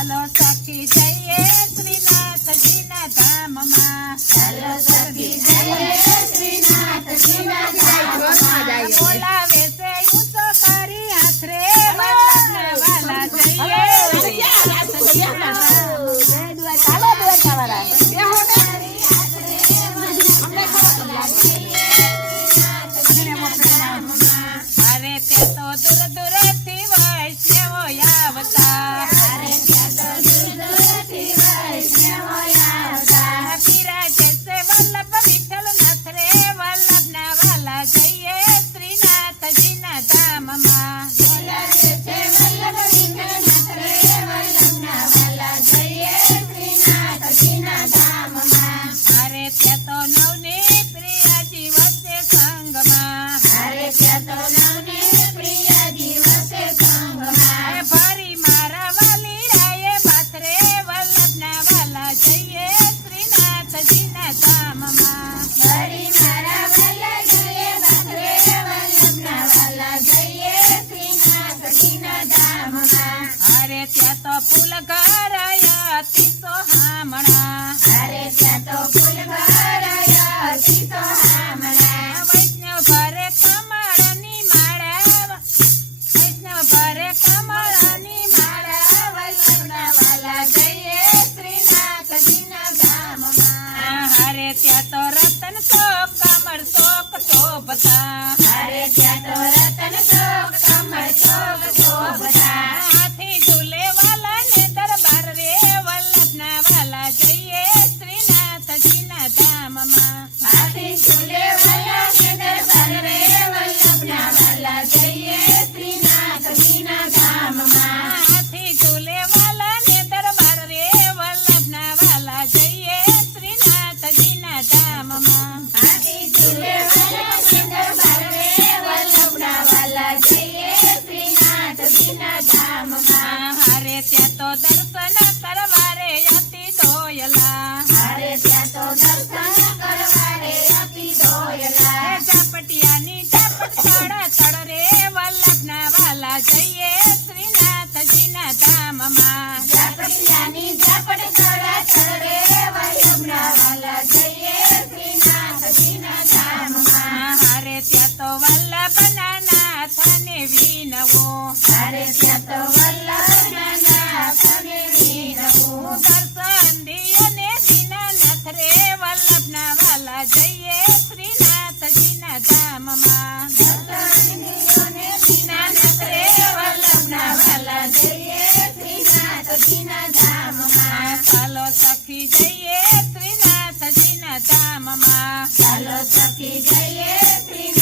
ચાલો સખી જઈએ શ્રીનાથજીના ધામમાં ચાલો સખી જઈએ શ્રીનાથજીના ધામમાં બોલાવે છે ઊંચો કરી હાથ રે વલ્લભના વાલા જઈએ શ્રીનાથજીના ધામમાં ચાલો દ્વારકાવાળા અરે તે તો દૂર દૂરથી વૈષ્ણવો આવતા બિરાજે છે વલ્લભ વિઠ્ઠલનાથ રે વલ્લભના વાલા જઈએ શ્રીનાથજીના ધામમાં અરે તે તો નવની પ્રિયાજી વચ્ચે સંગમાં અરે ભરી મારા વાલી રાયે પાથરે વલ્લભના વાલા જઈએ શ્રીનાથજીના ધામમાં અરે ત્યાં તો ફૂલ ઘર અતિ સોહામણા વૈષ્ણવ ભરે કમળની માળા વૈષ્ણવ ભરે કમળની માળા વલ્લભના વાલા જઈએ શ્રીનાથજીના ધામમાં હરે ત્યાં તો રતન શોક કમળ શોક શોભતા હાથી ઝૂલે વાલા ને દરબાર રે વલ્લભના વાલા જઈએ શ્રીનાથજીના ધામમાં હાથી ઝૂલે વાલા ને દરબાર રે વલ્લભના વાલા જઈએ શ્રીનાથજીના ધામમાં હારે ત્યાં તો દર્શન કરવા રે અતિ દોયલા ઝાપટિયાની ઝાપટ તડ રે વલ્લભના વાલા જઈએ શ્રીનાથજીના ધામમાં હારે ત્યાં તો વલ્લભના નાથને વિનવો દર્શન દિયોને દીનાનાથ રે વલ્લભના વાલા જઈએ શ્રીનાથજીના ધામમાં દીનાનાથ રે વલ્લભના વાલા જઈએ શ્રીનાથજીના ધામમાં ચાલો સખી જઈએ શ્રીનાથજીના ધામમાં ચાલો સખી જઈએ